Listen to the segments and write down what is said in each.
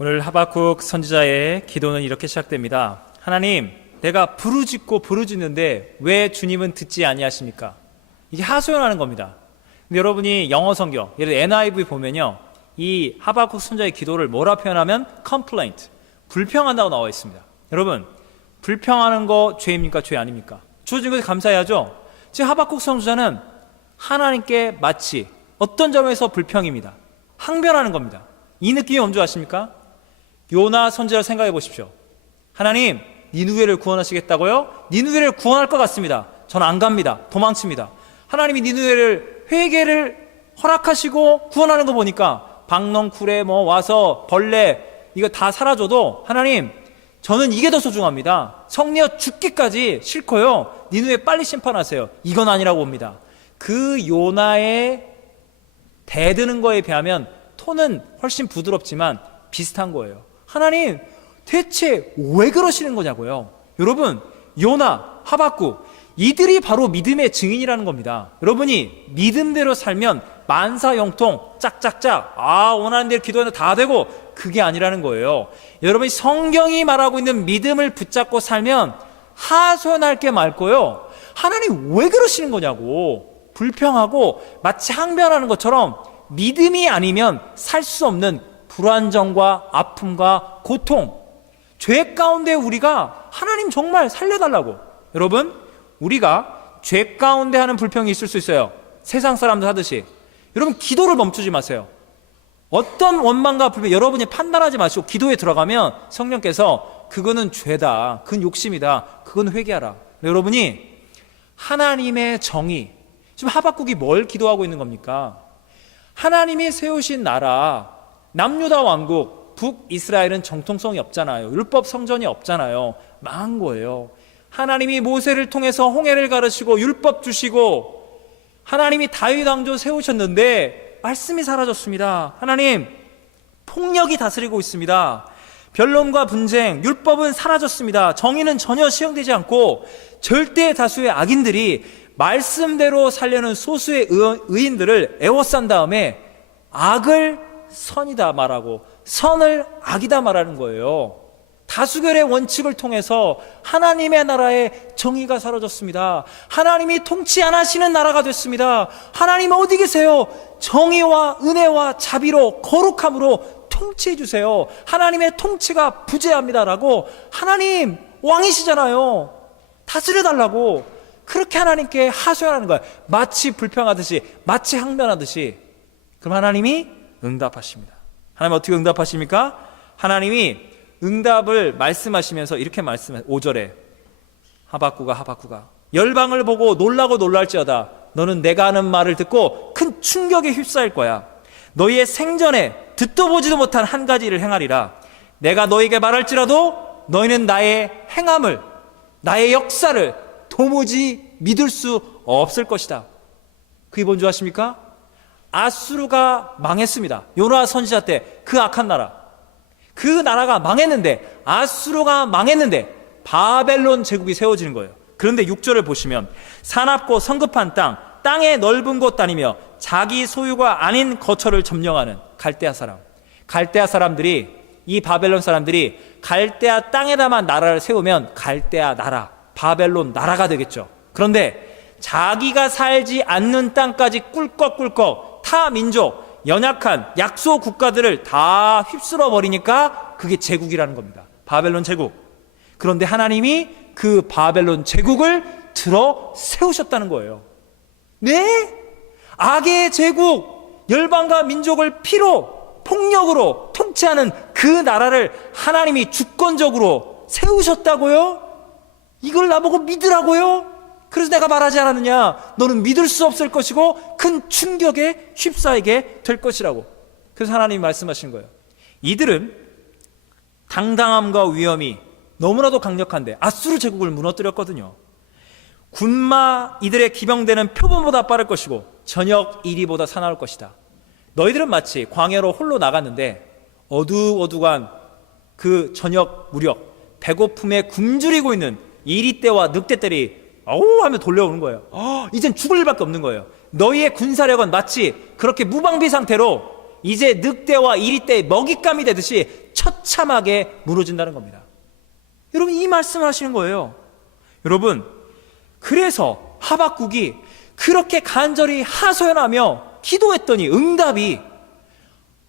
오늘 하박국 선지자의 기도는 이렇게 시작됩니다. 하나님, 내가 부르짖고 부르짖는데 왜 주님은 듣지 아니하십니까? 이게 하소연하는 겁니다. 근데 여러분이 영어 성경, 예를 들어 NIV 보면요, 이 하박국 선지자의 기도를 뭐라 표현하면 complaint, 불평한다고 나와 있습니다. 여러분, 불평하는 거 죄입니까? 죄 아닙니까? 주어진 것에 감사해야죠. 지금 하박국 선지자는 하나님께 마치 어떤 점에서 불평입니다. 항변하는 겁니다. 이 느낌이 뭔지 아십니까? 요나 선지자를 생각해 보십시오. 하나님, 니느웨를 구원하시겠다고요? 니느웨를 구원할 것 같습니다. 저는 안 갑니다. 도망칩니다. 하나님이 니느웨를 회개를 허락하시고 구원하는 거 보니까 박넝쿨에 와서 벌레 이거 다 사라져도 하나님, 저는 이게 더 소중합니다. 성내어 죽기까지 싫고요. 니느웨 빨리 심판하세요. 이건 아니라고 봅니다. 그 요나의 대드는 거에 비하면 톤은 훨씬 부드럽지만 비슷한 거예요. 하나님, 대체 왜 그러시는 거냐고요. 여러분, 요나, 하박국, 이들이 바로 믿음의 증인이라는 겁니다. 여러분이 믿음대로 살면 만사형통 짝짝짝 원하는 대로 기도해도 다 되고, 그게 아니라는 거예요. 여러분이 성경이 말하고 있는 믿음을 붙잡고 살면 하소연할 게 많고요. 하나님 왜 그러시는 거냐고 불평하고 마치 항변하는 것처럼 믿음이 아니면 살 수 없는 불안정과 아픔과 고통, 죄 가운데 우리가 하나님 정말 살려달라고. 여러분, 우리가 죄 가운데 하는 불평이 있을 수 있어요. 세상 사람들 하듯이. 여러분, 기도를 멈추지 마세요. 어떤 원망과 불평, 여러분이 판단하지 마시고 기도에 들어가면 성령께서 그거는 죄다, 그건 욕심이다, 그건 회개하라. 여러분이 하나님의 정의, 지금 하박국이 뭘 기도하고 있는 겁니까? 하나님이 세우신 나라, 남유다 왕국, 북이스라엘은 정통성이 없잖아요. 율법 성전이 없잖아요. 망한 거예요. 하나님이 모세를 통해서 홍해를 가르치고 율법 주시고 하나님이 다윗 왕조 세우셨는데 말씀이 사라졌습니다. 하나님, 폭력이 다스리고 있습니다. 변론과 분쟁, 율법은 사라졌습니다. 정의는 전혀 시행되지 않고 절대 다수의 악인들이 말씀대로 살려는 소수의 의인들을 애워싼 다음에 악을 선이다 말하고 선을 악이다 말하는 거예요. 다수결의 원칙을 통해서 하나님의 나라의 정의가 사라졌습니다. 하나님이 통치 안 하시는 나라가 됐습니다. 하나님 어디 계세요? 정의와 은혜와 자비로 거룩함으로 통치해 주세요. 하나님의 통치가 부재합니다라고. 하나님 왕이시잖아요. 다스려 달라고. 그렇게 하나님께 하소연하는 거예요. 마치 불평하듯이, 마치 항변하듯이. 그럼 하나님이 응답하십니다. 하나님 어떻게 응답하십니까? 하나님이 응답을 말씀하시면서 이렇게 말씀해요. 5절에 하박국아 열방을 보고 놀라고 놀랄지어다. 너는 내가 하는 말을 듣고 큰 충격에 휩싸일 거야. 너희의 생전에 듣도 보지도 못한 한 가지 일을 행하리라. 내가 너희에게 말할지라도 너희는 나의 행함을, 나의 역사를 도무지 믿을 수 없을 것이다. 그게 뭔지 아십니까? 아수르가 망했습니다. 요나 선지자 때 그 악한 나라, 그 나라가 망했는데, 아수르가 망했는데 바벨론 제국이 세워지는 거예요. 그런데 6절을 보시면 사납고 성급한 땅, 땅의 넓은 곳 다니며 자기 소유가 아닌 거처를 점령하는 갈대아 사람, 갈대아 사람들이, 이 바벨론 사람들이 갈대아 땅에다만 나라를 세우면 갈대아 나라, 바벨론 나라가 되겠죠. 그런데 자기가 살지 않는 땅까지 꿀꺽꿀꺽 타 민족, 연약한 약소 국가들을 다 휩쓸어 버리니까 그게 제국이라는 겁니다. 바벨론 제국. 그런데 하나님이 그 바벨론 제국을 들어 세우셨다는 거예요. 네? 악의 제국, 열방과 민족을 피로, 폭력으로 통치하는 그 나라를 하나님이 주권적으로 세우셨다고요? 이걸 나보고 믿으라고요? 그래서 내가 말하지 않았느냐? 너는 믿을 수 없을 것이고 큰 충격에 휩싸이게 될 것이라고. 그래서 하나님이 말씀하신 거예요. 이들은 당당함과 위엄이 너무나도 강력한데 아수르 제국을 무너뜨렸거든요. 군마 이들의 기병대는 표범보다 빠를 것이고 저녁 이리보다 사나울 것이다. 너희들은 마치 광야로 홀로 나갔는데 어두어두한 그 저녁 무렵 배고픔에 굶주리고 있는 이리떼와 늑대들이 아우 하며 돌려오는 거예요. 이젠 죽을 일밖에 없는 거예요. 너희의 군사력은 마치 그렇게 무방비 상태로 이제 늑대와 이리떼의 먹잇감이 되듯이 처참하게 무너진다는 겁니다. 여러분, 이 말씀을 하시는 거예요. 여러분, 그래서 하박국이 그렇게 간절히 하소연하며 기도했더니 응답이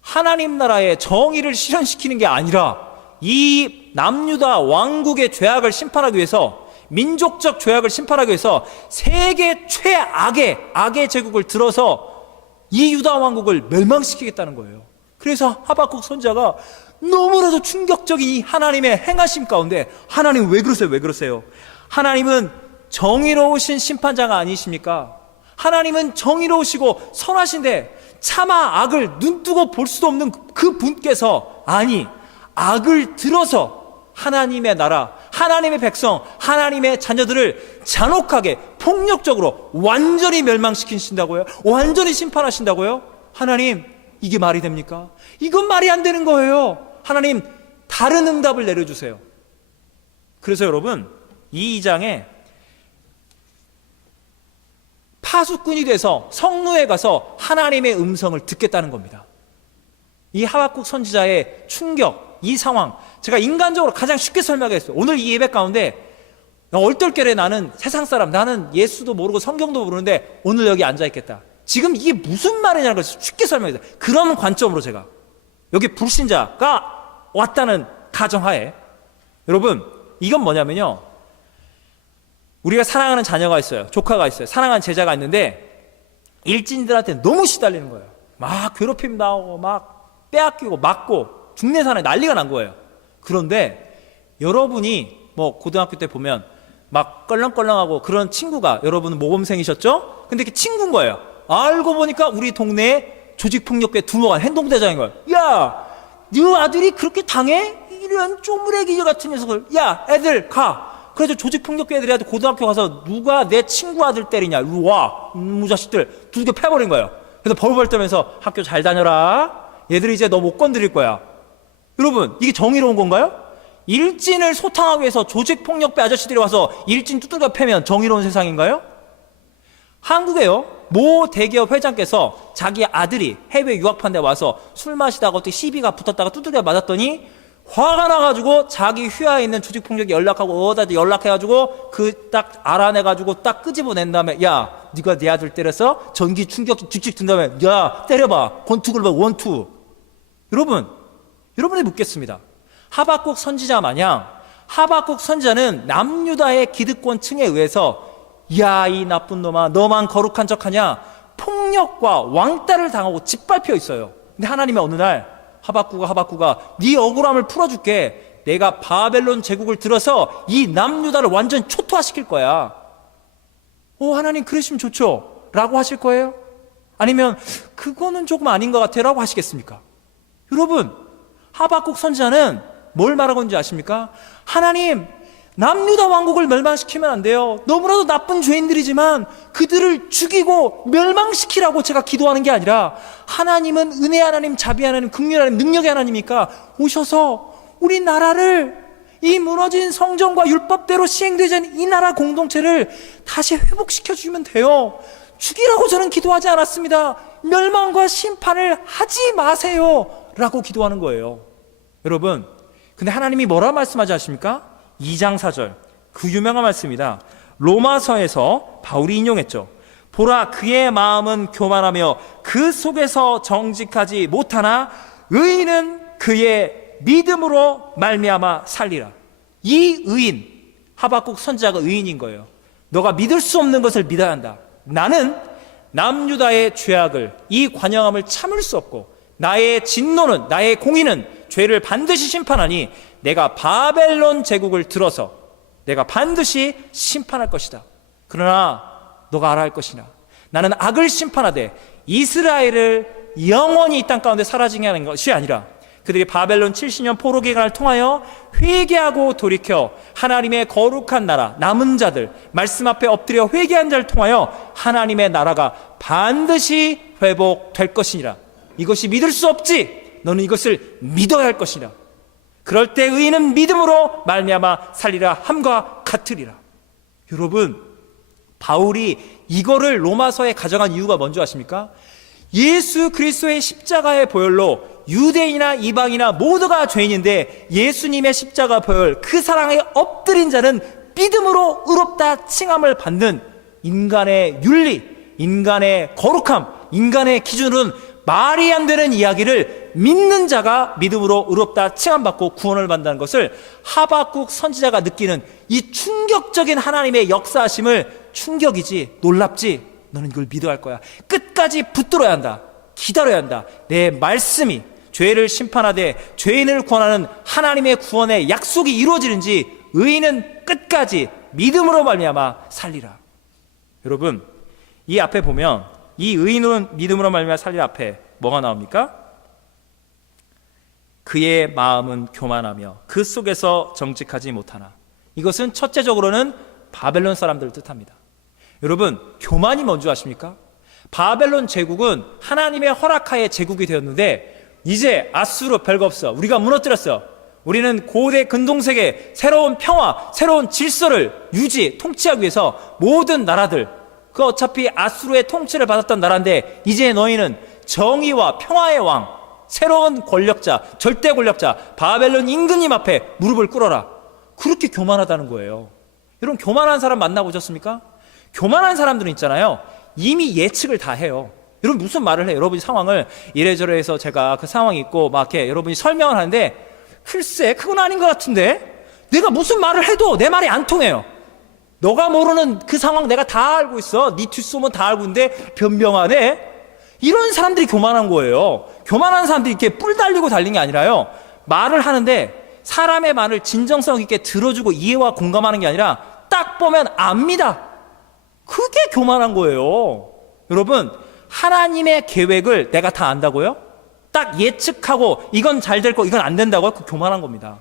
하나님 나라의 정의를 실현시키는 게 아니라 이 남유다 왕국의 죄악을 심판하기 위해서, 민족적 죄악을 심판하기 위해서 세계 최악의 제국을 들어서 이 유다 왕국을 멸망시키겠다는 거예요. 그래서 하박국 선지자가 너무나도 충격적인 이 하나님의 행하심 가운데, 하나님 왜 그러세요? 왜 그러세요? 하나님은 정의로우신 심판자가 아니십니까? 하나님은 정의로우시고 선하신데 차마 악을 눈뜨고 볼 수도 없는 그 분께서, 아니, 악을 들어서 하나님의 나라, 하나님의 백성, 하나님의 자녀들을 잔혹하게 폭력적으로 완전히 멸망시키신다고요? 완전히 심판하신다고요? 하나님, 이게 말이 됩니까? 이건 말이 안 되는 거예요. 하나님, 다른 응답을 내려주세요. 그래서 여러분, 이 2장에 파수꾼이 돼서 성루에 가서 하나님의 음성을 듣겠다는 겁니다. 이 하박국 선지자의 충격, 이 상황, 제가 인간적으로 가장 쉽게 설명하겠어요. 오늘 이 예배 가운데 얼떨결에 나는 세상 사람, 나는 예수도 모르고 성경도 모르는데 오늘 여기 앉아있겠다. 지금 이게 무슨 말이냐는 걸 쉽게 설명해요. 그런 관점으로 제가 여기 불신자가 왔다는 가정하에, 여러분, 이건 뭐냐면요, 우리가 사랑하는 자녀가 있어요. 조카가 있어요. 사랑하는 제자가 있는데 일진들한테 너무 시달리는 거예요. 막 괴롭힘 나오고 막 빼앗기고 맞고 중내산에 난리가 난 거예요. 그런데 여러분이 뭐 고등학교 때 보면 막 껄렁껄렁하고 그런 친구가, 여러분은 모범생이셨죠? 근데 이렇게 친구인 거예요. 알고 보니까 우리 동네에 조직폭력배 두모가 행동대장인 거예요. 야, 네 아들이 그렇게 당해? 이런 쪼무레기 같은 녀석을. 야, 애들 가. 그래서 조직폭력배 애들한테 고등학교 가서 누가 내 친구 아들 때리냐, 이리 와, 자식들 두들겨 패버린 거예요. 그래서 벌벌 떨면서 학교 잘 다녀라, 얘들이 이제 너 못 건드릴 거야. 여러분, 이게 정의로운 건가요? 일진을 소탕하기 위해서 조직폭력배 아저씨들이 와서 일진 두들겨 패면 정의로운 세상인가요? 한국에요, 모 대기업 회장께서 자기 아들이 해외 유학판 데 와서 술 마시다가 어떻게 시비가 붙었다가 두들겨 맞았더니 화가 나가지고 자기 휘하에 있는 조직폭력에 연락하고 어디다 연락해가지고 그 딱 알아내가지고 딱 끄집어낸 다음에, 야, 네가 내 아들 때려서 전기 충격기 직직 든 다음에, 야, 때려봐, 권투를 봐, 원투. 여러분이 묻겠습니다. 하박국 선지자 마냥 하박국 선지자는 남유다의 기득권층에 의해서, 야, 이 나쁜 놈아, 너만 거룩한 척하냐, 폭력과 왕따를 당하고 짓밟혀 있어요. 근데 하나님의 어느 날 하박국아, 네 억울함을 풀어줄게. 내가 바벨론 제국을 들어서 이 남유다를 완전 초토화시킬 거야. 하나님, 그러시면 좋죠 라고 하실 거예요? 아니면 그거는 조금 아닌 것 같아 라고 하시겠습니까? 여러분, 하박국 선지자는 뭘 말하고 있는지 아십니까? 하나님, 남유다 왕국을 멸망시키면 안 돼요. 너무나도 나쁜 죄인들이지만 그들을 죽이고 멸망시키라고 제가 기도하는 게 아니라, 하나님은 은혜 하나님, 자비 하나님, 긍휼 하나님, 능력의 하나님이니까 오셔서 우리 나라를, 이 무너진 성전과 율법대로 시행되지 않은 이 나라 공동체를 다시 회복시켜 주시면 돼요. 죽이라고 저는 기도하지 않았습니다. 멸망과 심판을 하지 마세요 라고 기도하는 거예요. 여러분, 근데 하나님이 뭐라 말씀하지 않습니까? 2장 4절, 그 유명한 말씀입니다. 로마서에서 바울이 인용했죠. 보라, 그의 마음은 교만하며 그 속에서 정직하지 못하나 의인은 그의 믿음으로 말미암아 살리라. 이 의인, 하박국 선지자가 의인인 거예요. 너가 믿을 수 없는 것을 믿어야 한다. 나는 남유다의 죄악을, 이 관영함을 참을 수 없고, 나의 진노는, 나의 공의는 죄를 반드시 심판하니 내가 바벨론 제국을 들어서 내가 반드시 심판할 것이다. 그러나 너가 알아야 할 것이나, 나는 악을 심판하되 이스라엘을 영원히 이 땅 가운데 사라지게 하는 것이 아니라, 그들이 바벨론 70년 포로 기간을 통하여 회개하고 돌이켜 하나님의 거룩한 나라, 남은 자들, 말씀 앞에 엎드려 회개한 자를 통하여 하나님의 나라가 반드시 회복될 것이니라. 이것이 믿을 수 없지, 너는 이것을 믿어야 할 것이라. 그럴 때 의인은 믿음으로 말미암아 살리라 함과 같으리라. 여러분, 바울이 이거를 로마서에 가져간 이유가 뭔지 아십니까? 예수 그리스도의 십자가의 보혈로 유대인이나 이방이나 모두가 죄인인데 예수님의 십자가 보혈, 그 사랑에 엎드린 자는 믿음으로 의롭다 칭함을 받는 인간의 윤리, 인간의 거룩함, 인간의 기준은 말이 안 되는 이야기를 믿는 자가 믿음으로 의롭다 칭함받고 구원을 받는다는 것을 하박국 선지자가 느끼는 이 충격적인 하나님의 역사하심을, 충격이지, 놀랍지, 너는 이걸 믿어야 할 거야, 끝까지 붙들어야 한다, 기다려야 한다, 내 말씀이 죄를 심판하되 죄인을 구원하는 하나님의 구원의 약속이 이루어지는지 의인은 끝까지 믿음으로 말미암아 살리라. 여러분, 이 앞에 보면 이 의인은 믿음으로 말미암아 살리라 앞에 뭐가 나옵니까? 그의 마음은 교만하며 그 속에서 정직하지 못하나. 이것은 첫째적으로는 바벨론 사람들을 뜻합니다. 여러분, 교만이 뭔지 아십니까? 바벨론 제국은 하나님의 허락하에 제국이 되었는데 이제 아수르 별거 없어, 우리가 무너뜨렸어, 우리는 고대 근동세계 새로운 평화, 새로운 질서를 유지, 통치하기 위해서 모든 나라들, 그 어차피 아수르의 통치를 받았던 나라인데 이제 너희는 정의와 평화의 왕, 새로운 권력자, 절대 권력자 바벨론 임금님 앞에 무릎을 꿇어라. 그렇게 교만하다는 거예요. 여러분, 교만한 사람 만나보셨습니까? 교만한 사람들은 있잖아요, 이미 예측을 다 해요. 여러분, 무슨 말을 해요? 여러분이 상황을 이래저래 해서 제가 그 상황이 있고 막 이렇게 여러분이 설명을 하는데, 글쎄 그건 아닌 것 같은데, 내가 무슨 말을 해도 내 말이 안 통해요. 너가 모르는 그 상황 내가 다 알고 있어, 네 뒷소문 다 알고 있는데 변명하네. 이런 사람들이 교만한 거예요. 교만한 사람들이 이렇게 뿔 달리고 달린 게 아니라요, 말을 하는데 사람의 말을 진정성 있게 들어주고 이해와 공감하는 게 아니라 딱 보면 압니다. 그게 교만한 거예요. 여러분, 하나님의 계획을 내가 다 안다고요? 딱 예측하고 이건 잘 될 거, 이건 안 된다고요? 그 교만한 겁니다.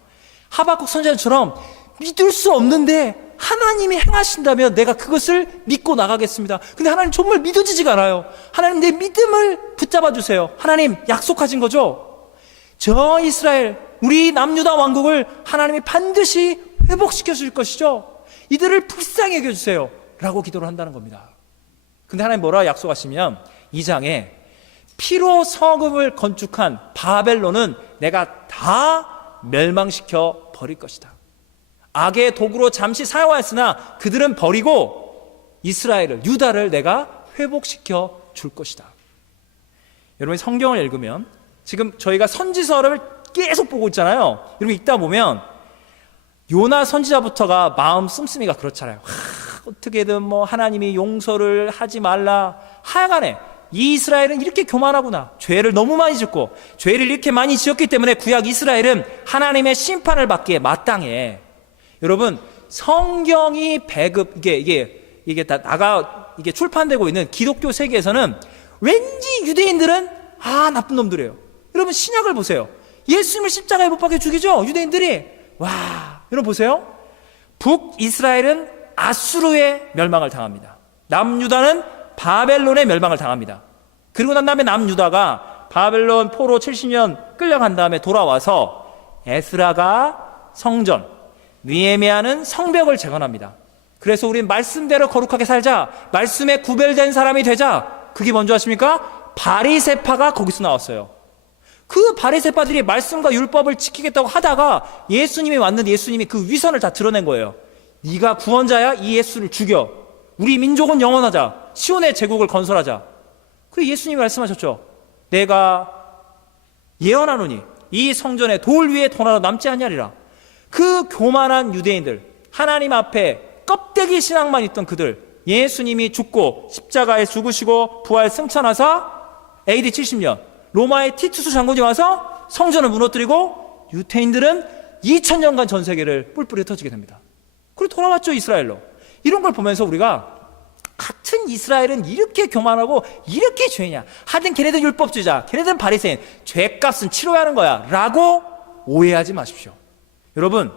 하박국 선지자처럼 믿을 수 없는데 하나님이 행하신다면 내가 그것을 믿고 나가겠습니다. 근데 하나님 정말 믿어지지가 않아요. 하나님, 내 믿음을 붙잡아 주세요. 하나님 약속하신 거죠? 저 이스라엘, 우리 남유다 왕국을 하나님이 반드시 회복시켜 줄 것이죠? 이들을 불쌍히 여겨주세요 라고 기도를 한다는 겁니다. 근데 하나님 뭐라 약속하시면 2장에 피로 성읍을 건축한 바벨론은 내가 다 멸망시켜 버릴 것이다. 악의 도구로 잠시 사용하였으나 그들은 버리고 이스라엘을, 유다를 내가 회복시켜 줄 것이다. 여러분이 성경을 읽으면, 지금 저희가 선지서를 계속 보고 있잖아요. 여러분 읽다 보면 요나 선지자부터가 마음 씀씀이가 그렇잖아요. 어떻게든 뭐 하나님이 용서를 하지 말라. 하여간에 이 이스라엘은 이렇게 교만하구나, 죄를 너무 많이 짓고 죄를 이렇게 많이 지었기 때문에 구약 이스라엘은 하나님의 심판을 받기에 마땅해. 여러분, 성경이 배급, 이게 다 이게 출판되고 있는 기독교 세계에서는 왠지 유대인들은 나쁜 놈들이에요. 여러분, 신약을 보세요. 예수님을 십자가에 못 박혀 죽이죠, 유대인들이. 와, 여러분 보세요. 북이스라엘은 아수르의 멸망을 당합니다. 남유다는 바벨론의 멸망을 당합니다. 그리고 난 다음에 남유다가 바벨론 포로 70년 끌려간 다음에 돌아와서 에스라가 성전, 느헤미야는 성벽을 재건합니다. 그래서 우린 말씀대로 거룩하게 살자, 말씀에 구별된 사람이 되자. 그게 뭔지 아십니까? 바리새파가 거기서 나왔어요. 그 바리새파들이 말씀과 율법을 지키겠다고 하다가 예수님이 왔는데 예수님이 그 위선을 다 드러낸 거예요. 네가 구원자야, 이 예수를 죽여, 우리 민족은 영원하자, 시온의 제국을 건설하자. 그리고 예수님이 말씀하셨죠. 내가 예언하노니 이 성전에 돌 위에 돌 하나 남지 아니하리라. 그 교만한 유대인들, 하나님 앞에 껍데기 신앙만 있던 그들, 예수님이 죽고 십자가에 죽으시고 부활 승천하사 AD 70년 로마의 티투스 장군이 와서 성전을 무너뜨리고 유대인들은 2000년간 전 세계를 뿔뿔이 흩어지게 됩니다. 그리고 돌아왔죠, 이스라엘로. 이런 걸 보면서 우리가 같은 이스라엘은 이렇게 교만하고 이렇게 죄냐, 하여튼 걔네들 율법주의자, 걔네들은 바리새인, 죄값은 치러야 하는 거야 라고 오해하지 마십시오. 여러분,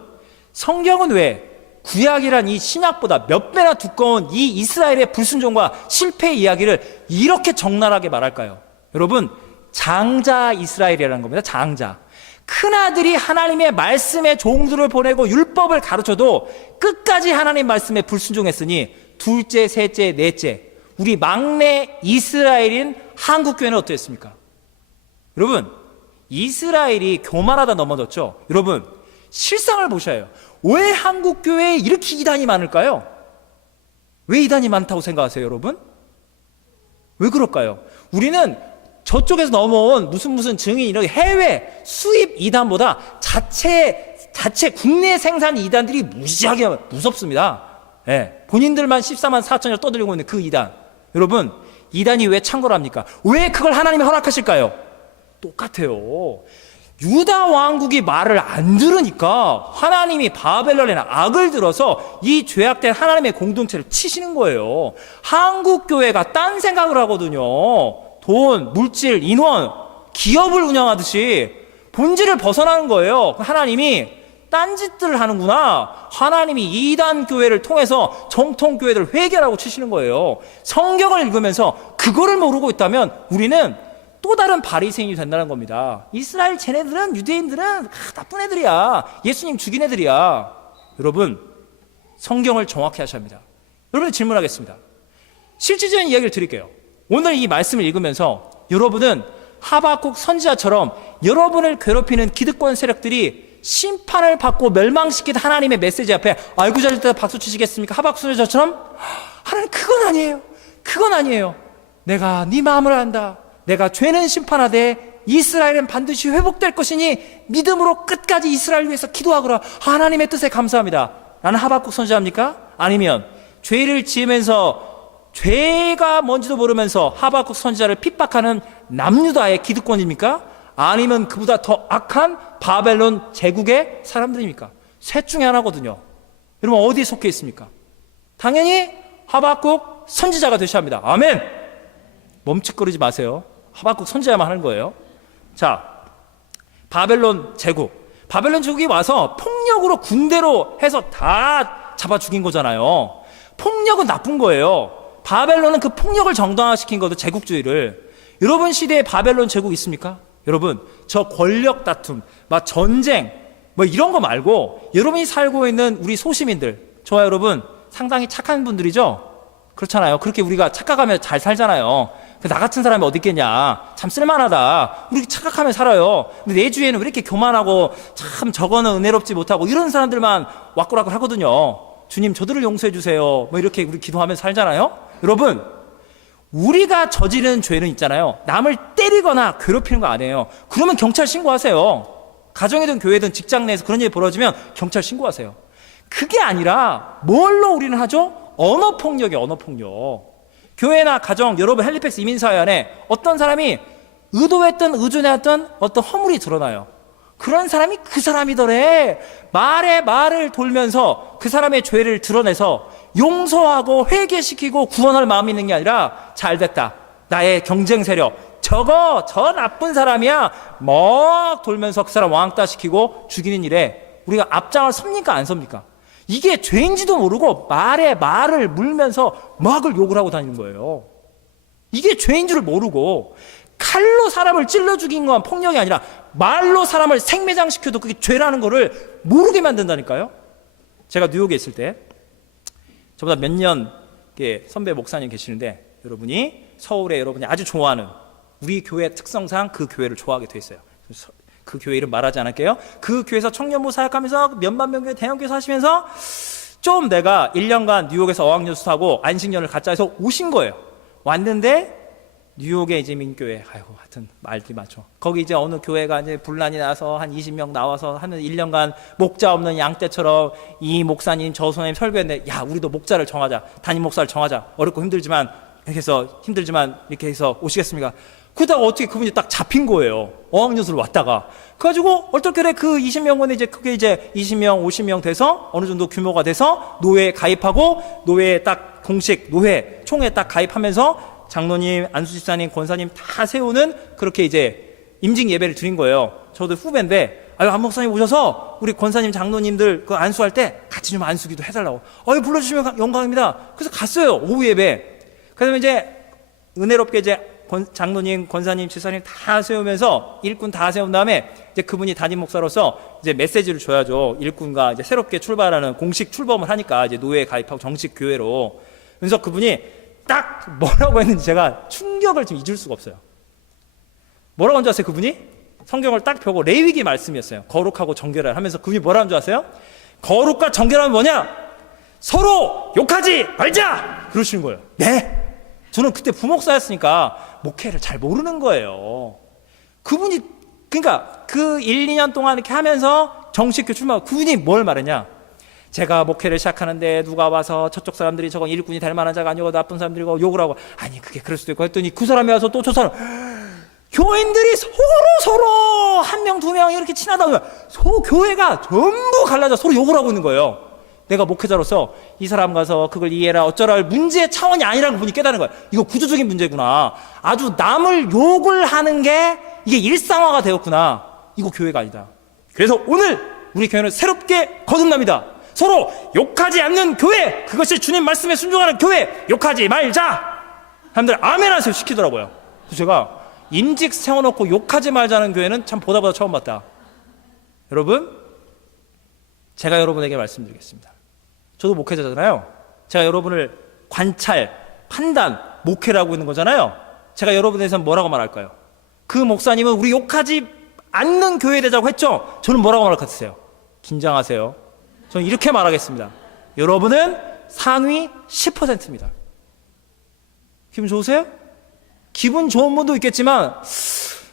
성경은 왜 구약이란 이 신약보다 몇 배나 두꺼운 이 이스라엘의 불순종과 실패의 이야기를 이렇게 적나라하게 말할까요? 여러분, 장자 이스라엘이라는 겁니다. 장자. 큰아들이 하나님의 말씀에 종들을 보내고 율법을 가르쳐도 끝까지 하나님 말씀에 불순종했으니 둘째, 셋째, 넷째, 우리 막내 이스라엘인 한국 교회는 어땠습니까? 여러분, 이스라엘이 교만하다 넘어졌죠. 여러분, 실상을 보셔야 해요. 왜 한국 교회에 이렇게 이단이 많을까요? 왜 이단이 많다고 생각하세요, 여러분? 왜 그럴까요? 우리는 저쪽에서 넘어온 무슨 증인 이런 해외 수입 이단보다 자체 국내 생산 이단들이 무지하게 무섭습니다. 예, 본인들만 14만 4천여 떠들고 있는 그 이단. 여러분, 이단이 왜 창궐합니까? 왜 그걸 하나님이 허락하실까요? 똑같아요. 유다 왕국이 말을 안 들으니까 하나님이 바벨론의 악을 들어서 이 죄악된 하나님의 공동체를 치시는 거예요. 한국 교회가 딴 생각을 하거든요. 돈, 물질, 인원, 기업을 운영하듯이 본질을 벗어나는 거예요. 하나님이 딴짓들을 하는구나. 하나님이 이단 교회를 통해서 정통 교회들을 회개하라고 치시는 거예요. 성경을 읽으면서 그거를 모르고 있다면 우리는 또 다른 바리새인이 된다는 겁니다. 이스라엘 쟤네들은, 유대인들은 나쁜 애들이야. 예수님 죽인 애들이야. 여러분, 성경을 정확히 하셔야 합니다. 여러분, 질문하겠습니다. 실질적인 이야기를 드릴게요. 오늘 이 말씀을 읽으면서 여러분은 하박국 선지자처럼 여러분을 괴롭히는 기득권 세력들이 심판을 받고 멸망시킨 하나님의 메시지 앞에 아이고 잘했다 박수 치시겠습니까? 하박국 선지자처럼 하나님, 그건 아니에요. 그건 아니에요. 내가 네 마음을 안다. 내가 죄는 심판하되 이스라엘은 반드시 회복될 것이니 믿음으로 끝까지 이스라엘 위해서 기도하거라. 하나님의 뜻에 감사합니다. 나는 하박국 선지자입니까? 아니면 죄를 지으면서 죄가 뭔지도 모르면서 하박국 선지자를 핍박하는 남유다의 기득권입니까? 아니면 그보다 더 악한 바벨론 제국의 사람들입니까? 셋 중에 하나거든요. 여러분, 어디에 속해 있습니까? 당연히 하박국 선지자가 되셔야 합니다. 아멘. 멈칫거리지 마세요. 하박국 선지자만 하는 거예요. 자, 바벨론 제국이 와서 폭력으로 군대로 해서 다 잡아 죽인 거잖아요. 폭력은 나쁜 거예요. 바벨론은 그 폭력을 정당화시킨 거도 제국주의를. 여러분 시대에 바벨론 제국 있습니까? 여러분, 저 권력 다툼, 막 전쟁, 뭐 이런 거 말고 여러분이 살고 있는 우리 소시민들, 저와 여러분 상당히 착한 분들이죠? 그렇잖아요. 그렇게 우리가 착각하면 잘 살잖아요. 나 같은 사람이 어디 있겠냐. 참 쓸만하다. 우리 착각하며 살아요. 근데 내 주위에는 왜 이렇게 교만하고 참 저거는 은혜롭지 못하고 이런 사람들만 와꾸라꾸 하거든요. 주님, 저들을 용서해 주세요. 뭐 이렇게 우리 기도하면서 살잖아요. 여러분, 우리가 저지른 죄는 있잖아요. 남을 때리거나 괴롭히는 거 아니에요. 그러면 경찰 신고하세요. 가정이든 교회든 직장 내에서 그런 일이 벌어지면 경찰 신고하세요. 그게 아니라 뭘로 우리는 하죠? 언어폭력이에요. 언어폭력. 교회나 가정, 여러분 헬리팩스 이민사회 안에 어떤 사람이 의도했든 의존했든 어떤 허물이 드러나요. 그런 사람이 그 사람이더래. 말을 돌면서 그 사람의 죄를 드러내서 용서하고 회개시키고 구원할 마음이 있는 게 아니라 잘됐다. 나의 경쟁 세력. 저 나쁜 사람이야. 막 돌면서 그 사람 왕따 시키고 죽이는 일에 우리가 앞장을 섭니까? 안 섭니까? 이게 죄인지도 모르고 말을 물면서 막을 욕을 하고 다니는 거예요. 이게 죄인 줄을 모르고 칼로 사람을 찔러 죽인 건 폭력이 아니라 말로 사람을 생매장시켜도 그게 죄라는 거를 모르게 만든다니까요. 제가 뉴욕에 있을 때 저보다 몇 년 선배 목사님 계시는데 여러분이 서울에 여러분이 아주 좋아하는 우리 교회 특성상 그 교회를 좋아하게 돼 있어요. 그 교회 이름 말하지 않을게요. 그 교회에서 청년부 사역하면서 몇만 명교회 대형교회 사시면서 좀 내가 1년간 뉴욕에서 어학연수하고 안식년을 갖자 해서 오신 거예요. 왔는데 뉴욕의 이제 민교회, 아이고 하여튼 말들이 많죠. 거기 이제 어느 교회가 이제 분란이 나서 한 20명 나와서 하는 1년간 목자 없는 양떼처럼 이 목사님 저 선생님 설교했는데, 야 우리도 목자를 정하자, 담임 목사를 정하자. 어렵고 힘들지만 이렇게 해서 오시겠습니까? 그러다가 어떻게 그분이 딱 잡힌 거예요. 어학연수를 왔다가. 그래가지고 얼떨결에 그 20명분이 이제 크게 이제 20명, 50명 돼서 어느 정도 규모가 돼서 노회에 가입하고 노회에 딱 공식 노회 총회에 딱 가입하면서 장로님, 안수집사님, 권사님 다 세우는 그렇게 이제 임직 예배를 드린 거예요. 저도 후배인데, 안 목사님 오셔서 우리 권사님, 장로님들 그 안수할 때 같이 좀 안수기도 해달라고. 불러주시면 영광입니다. 그래서 갔어요. 오후 예배. 그다음에 이제 은혜롭게 이제 장로님, 권사님, 집사님 다 세우면서 일꾼 다 세운 다음에 이제 그분이 담임 목사로서 이제 메시지를 줘야죠. 일꾼과 이제 새롭게 출발하는 공식 출범을 하니까 이제 노예에 가입하고 정식 교회로. 그래서 그분이 딱 뭐라고 했는지 제가 충격을 좀 잊을 수가 없어요. 뭐라고 한 줄 아세요? 그분이 성경을 딱 펴고 레위기 말씀이었어요. 거룩하고 정결하라 하면서 그분이 뭐라는 줄 아세요? 거룩과 정결함은 뭐냐? 서로 욕하지 말자! 그러시는 거예요. 네? 저는 그때 부목사였으니까 목회를 잘 모르는 거예요. 그분이 그러니까 그 1, 2년 동안 이렇게 하면서 정식 교출만 그분이 뭘 말했냐? 제가 목회를 시작하는데 누가 와서 저쪽 사람들이 저건 일꾼이 될 만한 자가 아니고 나쁜 사람들이고 욕을 하고 아니 그게 그럴 수도 있고 했더니 그 사람이 와서 또 저 사람 교인들이 서로 한 명, 두 명 이렇게 친하다 보면 교회가 전부 갈라져 서로 욕을 하고 있는 거예요. 내가 목회자로서 이 사람 가서 그걸 이해해라 어쩌라 할 문제의 차원이 아니라는 분이 깨달은 거예요. 이거 구조적인 문제구나. 아주 남을 욕을 하는 게 이게 일상화가 되었구나. 이거 교회가 아니다. 그래서 오늘 우리 교회는 새롭게 거듭납니다. 서로 욕하지 않는 교회, 그것이 주님 말씀에 순종하는 교회. 욕하지 말자. 사람들 아멘 하세요 시키더라고요. 그래서 제가 임직 세워놓고 욕하지 말자는 교회는 참 보다 처음 봤다. 여러분, 제가 여러분에게 말씀드리겠습니다. 저도 목회자잖아요. 제가 여러분을 관찰, 판단, 목회를 하고 있는 거잖아요. 제가 여러분에 대해서는 뭐라고 말할까요? 그 목사님은 우리 욕하지 않는 교회 되자고 했죠? 저는 뭐라고 말할 것 같으세요? 긴장하세요. 저는 이렇게 말하겠습니다. 여러분은 상위 10%입니다. 기분 좋으세요? 기분 좋은 분도 있겠지만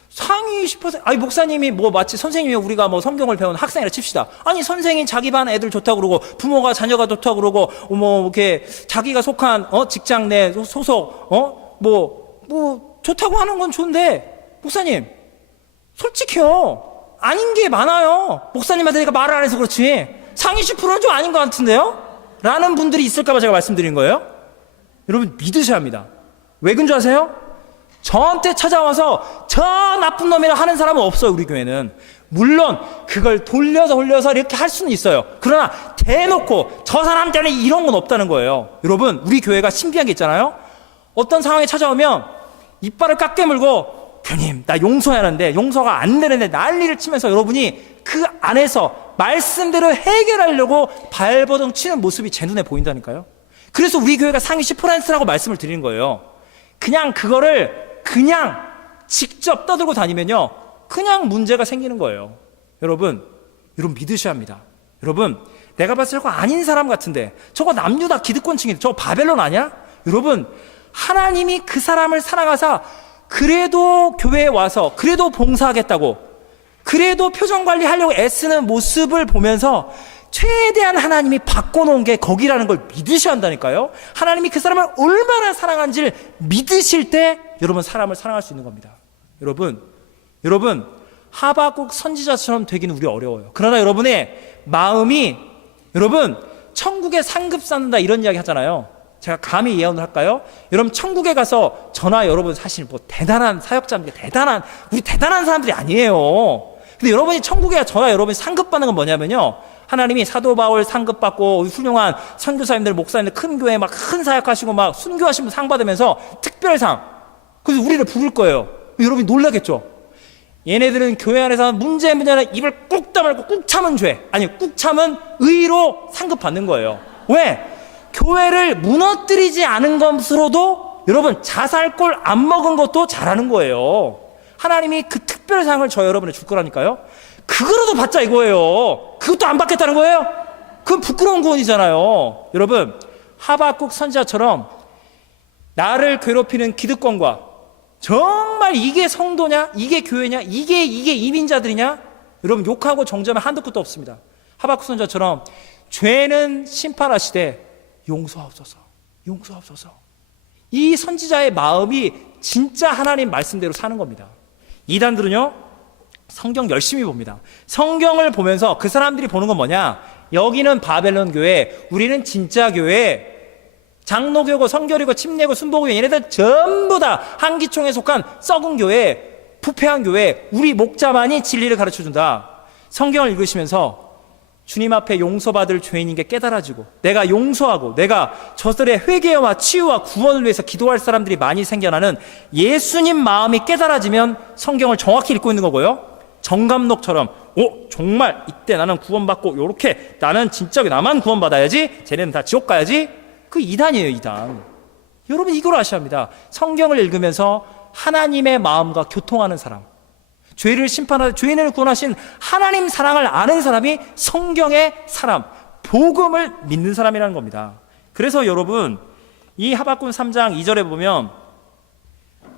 상위 10% 아니 목사님이 뭐 마치 선생님이 우리가 뭐 성경을 배운 학생이라 칩시다. 아니 선생이 자기 반 애들 좋다고 그러고 부모가 자녀가 좋다고 그러고 뭐 이렇게 자기가 속한 직장 내 소속 뭐 좋다고 하는 건 좋은데 목사님 솔직해요. 아닌 게 많아요. 목사님한테 내가 말을 안 해서 그렇지 상위 10%는 좀 아닌 것 같은데요? 라는 분들이 있을까 봐 제가 말씀드린 거예요. 여러분 믿으셔야 합니다. 왜 그런 줄 아세요? 저한테 찾아와서 저 나쁜 놈이라 하는 사람은 없어요. 우리 교회는. 물론 그걸 돌려서 이렇게 할 수는 있어요. 그러나 대놓고 저 사람 때문에 이런 건 없다는 거예요. 여러분 우리 교회가 신비한 게 있잖아요. 어떤 상황에 찾아오면 이빨을 깎게 물고 교님 나 용서해야 하는데 용서가 안 되는데 난리를 치면서 여러분이 그 안에서 말씀대로 해결하려고 발버둥 치는 모습이 제 눈에 보인다니까요. 그래서 우리 교회가 상위 10%라고 말씀을 드리는 거예요. 그냥 그거를 그냥 직접 떠들고 다니면요 그냥 문제가 생기는 거예요. 여러분 믿으셔야 합니다. 여러분 내가 봤을 때 저거 아닌 사람 같은데 저거 남유다 기득권층인데 저거 바벨론 아니야? 여러분 하나님이 그 사람을 사랑하사 그래도 교회에 와서 그래도 봉사하겠다고 그래도 표정관리하려고 애쓰는 모습을 보면서 최대한 하나님이 바꿔놓은 게 거기라는 걸 믿으셔야 한다니까요. 하나님이 그 사람을 얼마나 사랑한지를 믿으실 때 여러분 사람을 사랑할 수 있는 겁니다. 여러분 하박국 선지자처럼 되기는 우리 어려워요. 그러나 여러분의 마음이 여러분 천국에 상급 쌓는다 이런 이야기 하잖아요. 제가 감히 예언을 할까요? 여러분 천국에 가서 저나 여러분 사실 뭐 대단한 사역자입니다. 우리 대단한 사람들이 아니에요. 근데 여러분이 천국에 저나 여러분이 상급받는 건 뭐냐면요 하나님이 사도 바울 상급받고 훌륭한 선교사님들 목사님들 큰 교회 막 큰 사역하시고 막 순교하신 분 상 받으면서 특별상 그래서 우리를 부를 거예요. 여러분이 놀라겠죠. 얘네들은 교회 안에서 문제는 입을 꾹 다물고 꾹 참은 죄 아니 꾹 참은 의로 상급받는 거예요. 왜? 교회를 무너뜨리지 않은 것으로도 여러분 자살골 안 먹은 것도 잘하는 거예요. 하나님이 그 특별상을 저 여러분에 줄 거라니까요. 그거라도 받자 이거예요. 그것도 안 받겠다는 거예요? 그건 부끄러운 구원이잖아요. 여러분 하박국 선지자처럼 나를 괴롭히는 기득권과 정말 이게 성도냐 이게 교회냐 이게 이민자들이냐 여러분 욕하고 정죄하면 한도 끝도 없습니다. 하박국 선지자처럼 죄는 심판하시되 용서하옵소서 이 선지자의 마음이 진짜 하나님 말씀대로 사는 겁니다. 이단들은요 성경 열심히 봅니다. 성경을 보면서 그 사람들이 보는 건 뭐냐 여기는 바벨론 교회 우리는 진짜 교회 장로교고 성결이고 침례고 순복음이고 얘네들 전부 다 한기총에 속한 썩은 교회 부패한 교회 우리 목자만이 진리를 가르쳐준다. 성경을 읽으시면서 주님 앞에 용서받을 죄인인 게 깨달아지고 내가 용서하고 내가 저들의 회개와 치유와 구원을 위해서 기도할 사람들이 많이 생겨나는 예수님 마음이 깨달아지면 성경을 정확히 읽고 있는 거고요. 정감록처럼 정말 이때 나는 구원받고 요렇게 나는 진짜 나만 구원받아야지 쟤네는 다 지옥 가야지 그 이단이에요. 이단. 여러분 이걸 아셔야 합니다. 성경을 읽으면서 하나님의 마음과 교통하는 사람, 죄를 심판하고 죄인을 구원하신 하나님 사랑을 아는 사람이 성경의 사람, 복음을 믿는 사람이라는 겁니다. 그래서 여러분 이 하박국 3장 2절에 보면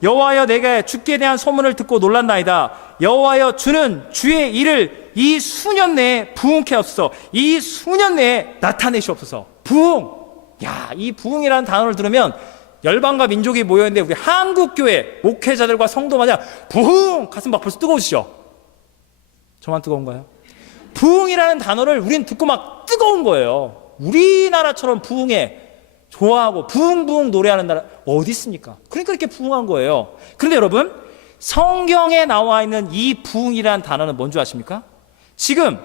여호와여 내가 주께 대한 소문을 듣고 놀랐나이다. 여호와여 주는 주의 일을 이 수년 내에 부흥케 하옵소서. 이 수년 내에 나타내시옵소서. 부흥. 야, 이 부흥이라는 단어를 들으면 열방과 민족이 모여있는데 우리 한국교회 목회자들과 성도마다 부흥! 가슴 막 벌써 뜨거우시죠? 저만 뜨거운가요? 부흥이라는 단어를 우린 듣고 막 뜨거운 거예요. 우리나라처럼 부흥에 좋아하고 부흥 노래하는 나라 어디 있습니까? 그러니까 이렇게 부흥한 거예요. 그런데 여러분 성경에 나와 있는 이 부흥이라는 단어는 뭔지 아십니까? 지금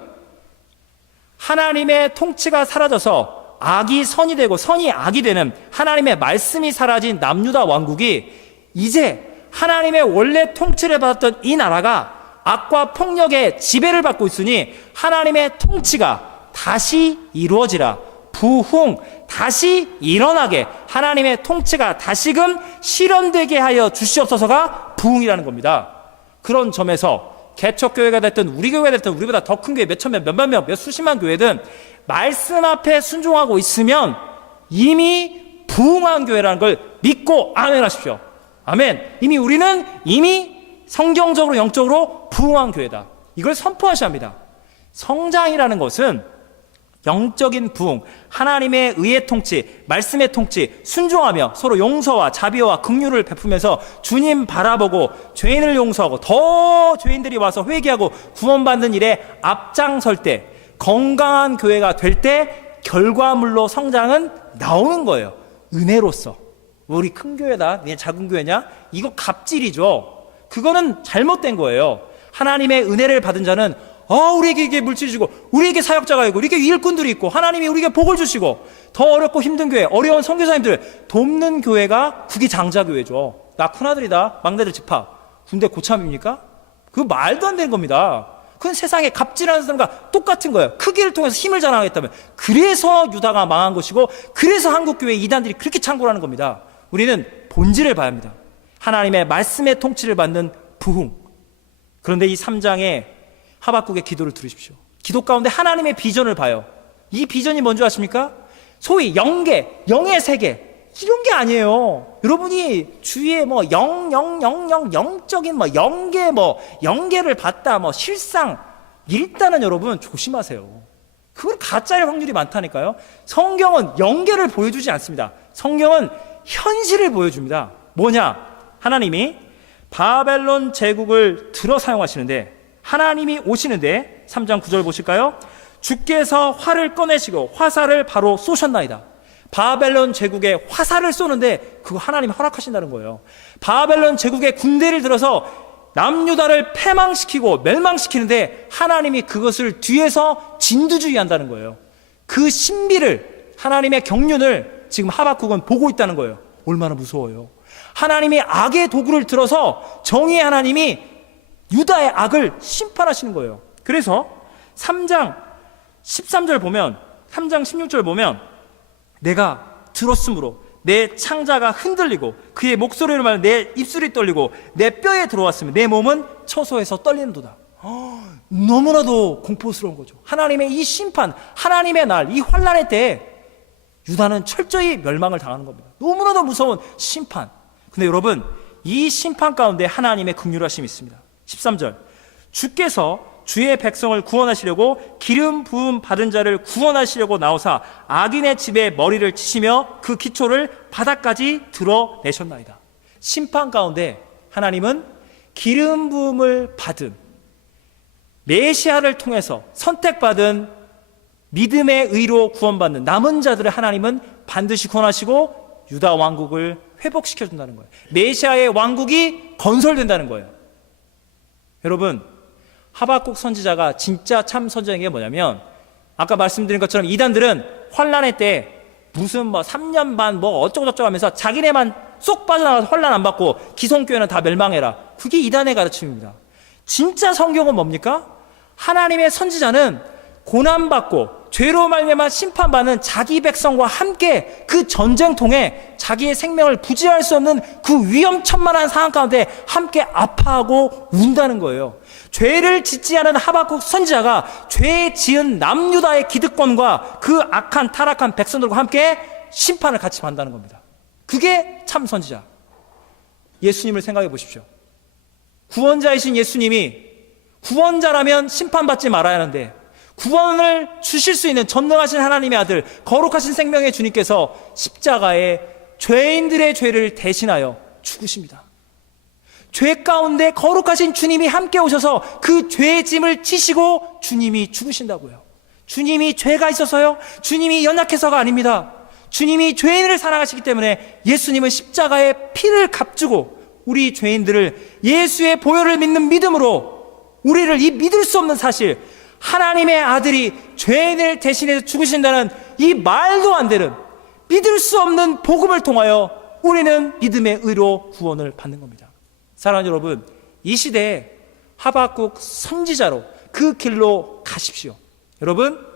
하나님의 통치가 사라져서 악이 선이 되고 선이 악이 되는 하나님의 말씀이 사라진 남유다 왕국이 이제 하나님의 원래 통치를 받았던 이 나라가 악과 폭력의 지배를 받고 있으니 하나님의 통치가 다시 이루어지라. 부흥, 다시 일어나게 하나님의 통치가 다시금 실현되게 하여 주시옵소서가 부흥이라는 겁니다. 그런 점에서 개척교회가 됐든 우리 교회가 됐든 우리보다 더 큰 교회 몇천 명, 몇만 명, 몇 수십만 교회든 말씀 앞에 순종하고 있으면 이미 부흥한 교회라는 걸 믿고 아멘 하십시오. 아멘. 우리는 이미 성경적으로 영적으로 부흥한 교회다. 이걸 선포하셔야 합니다. 성장이라는 것은 영적인 부흥, 하나님의 의의 통치, 말씀의 통치, 순종하며 서로 용서와 자비와 긍휼을 베푸면서 주님 바라보고 죄인을 용서하고 더 죄인들이 와서 회개하고 구원받는 일에 앞장설 때 건강한 교회가 될 때 결과물로 성장은 나오는 거예요. 은혜로서. 우리 큰 교회다, 네 작은 교회냐? 이거 갑질이죠. 그거는 잘못된 거예요. 하나님의 은혜를 받은 자는 우리에게 이게 물질이 주고 우리에게 사역자가 있고 우리에게 일꾼들이 있고 하나님이 우리에게 복을 주시고 더 어렵고 힘든 교회, 어려운 선교사님들 돕는 교회가 그게 장자교회죠. 나 큰아들이다, 막내들 집합, 군대 고참입니까? 그거 말도 안 되는 겁니다. 그건 세상에 갑질하는 사람과 똑같은 거예요. 크기를 통해서 힘을 자랑하겠다면. 그래서 유다가 망한 것이고 그래서 한국교회 이단들이 그렇게 창궐하는 겁니다. 우리는 본질을 봐야 합니다. 하나님의 말씀의 통치를 받는 부흥. 그런데 이 3장에 하박국의 기도를 들으십시오. 기도 가운데 하나님의 비전을 봐요. 이 비전이 뭔지 아십니까? 소위 영계, 영의 세계 이런 게 아니에요. 여러분이 주위에 영적인 영계를 봤다 실상 일단은 여러분 조심하세요. 그건 가짜일 확률이 많다니까요. 성경은 영계를 보여주지 않습니다. 성경은 현실을 보여줍니다. 뭐냐? 하나님이 바벨론 제국을 들어 사용하시는데 하나님이 오시는데 3장 9절 보실까요? 주께서 활을 꺼내시고 화살을 바로 쏘셨나이다. 바벨론 제국에 화살을 쏘는데 그거 하나님이 허락하신다는 거예요. 바벨론 제국의 군대를 들어서 남유다를 패망시키고 멸망시키는데 하나님이 그것을 뒤에서 진두지휘한다는 거예요. 그 신비를, 하나님의 경륜을 지금 하박국은 보고 있다는 거예요. 얼마나 무서워요. 하나님이 악의 도구를 들어서 정의의 하나님이 유다의 악을 심판하시는 거예요. 그래서 3장 13절 보면, 3장 16절 보면 내가 들었으므로 내 창자가 흔들리고 그의 목소리를 말하면 내 입술이 떨리고 내 뼈에 들어왔으면 내 몸은 처소에서 떨리는도다. 너무나도 공포스러운 거죠. 하나님의 이 심판, 하나님의 날, 이 환난의 때에 유다는 철저히 멸망을 당하는 겁니다. 너무나도 무서운 심판. 근데 여러분, 이 심판 가운데 하나님의 긍휼하심이 있습니다. 13절, 주께서 주의 백성을 구원하시려고 기름 부음 받은 자를 구원하시려고 나오사 악인의 집에 머리를 치시며 그 기초를 바닥까지 드러내셨나이다. 심판 가운데 하나님은 기름 부음을 받은 메시아를 통해서 선택받은 믿음의 의로 구원받는 남은 자들을 하나님은 반드시 구원하시고 유다 왕국을 회복시켜준다는 거예요. 메시아의 왕국이 건설된다는 거예요. 여러분, 하박국 선지자가 진짜 참 선지자인 게 뭐냐면, 아까 말씀드린 것처럼 이단들은 환난의 때 무슨 3년 반 어쩌고저쩌고 하면서 자기네만 쏙 빠져나가서 환난 안 받고 기성교회는 다 멸망해라. 그게 이단의 가르침입니다. 진짜 성경은 뭡니까? 하나님의 선지자는 고난받고 죄로 말미암아 심판받는 자기 백성과 함께 그 전쟁통에 자기의 생명을 부지할 수 없는 그 위험천만한 상황 가운데 함께 아파하고 운다는 거예요. 죄를 짓지 않은 하박국 선지자가 죄 지은 남유다의 기득권과 그 악한 타락한 백성들과 함께 심판을 같이 받는다는 겁니다. 그게 참 선지자. 예수님을 생각해 보십시오. 구원자이신 예수님이 구원자라면 심판받지 말아야 하는데 구원을 주실 수 있는 전능하신 하나님의 아들, 거룩하신 생명의 주님께서 십자가에 죄인들의 죄를 대신하여 죽으십니다. 죄 가운데 거룩하신 주님이 함께 오셔서 그 죄의 짐을 지시고 주님이 죽으신다고요. 주님이 죄가 있어서요? 주님이 연약해서가 아닙니다. 주님이 죄인을 사랑하시기 때문에 예수님은 십자가에 피를 값주고 우리 죄인들을 예수의 보혈을 믿는 믿음으로 우리를 이 믿을 수 없는 사실, 하나님의 아들이 죄인을 대신해서 죽으신다는 이 말도 안 되는 믿을 수 없는 복음을 통하여 우리는 믿음의 의로 구원을 받는 겁니다. 사랑하는 여러분, 이 시대에 하박국 선지자로 그 길로 가십시오. 여러분,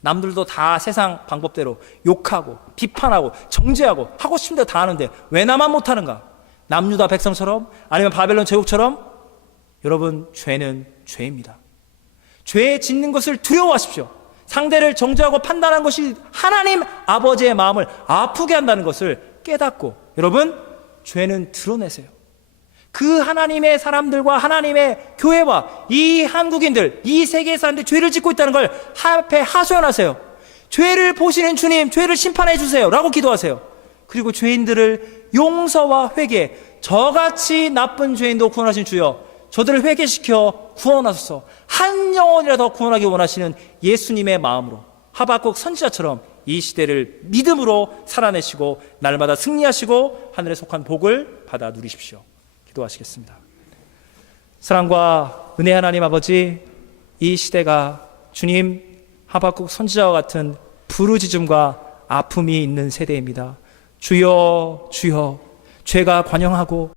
남들도 다 세상 방법대로 욕하고 비판하고 정죄하고 하고 싶은 대로 다 하는데 왜 나만 못하는가? 남유다 백성처럼, 아니면 바벨론 제국처럼? 여러분, 죄는 죄입니다. 죄 짓는 것을 두려워하십시오. 상대를 정죄하고 판단한 것이 하나님 아버지의 마음을 아프게 한다는 것을 깨닫고 여러분, 죄는 드러내세요. 그 하나님의 사람들과 하나님의 교회와 이 한국인들, 이 세계의 사람들이 죄를 짓고 있다는 걸 앞에 하소연하세요. 죄를 보시는 주님, 죄를 심판해 주세요 라고 기도하세요. 그리고 죄인들을 용서와 회개, 저같이 나쁜 죄인도 구원하신 주여, 저들을 회개시켜 구원하소서. 한 영혼이라도 구원하기 원하시는 예수님의 마음으로 하박국 선지자처럼 이 시대를 믿음으로 살아내시고 날마다 승리하시고 하늘에 속한 복을 받아 누리십시오. 기도하시겠습니다. 사랑과 은혜 하나님 아버지, 이 시대가 주님 하박국 선지자와 같은 부르짖음과 아픔이 있는 세대입니다. 주여 주여, 죄가 관영하고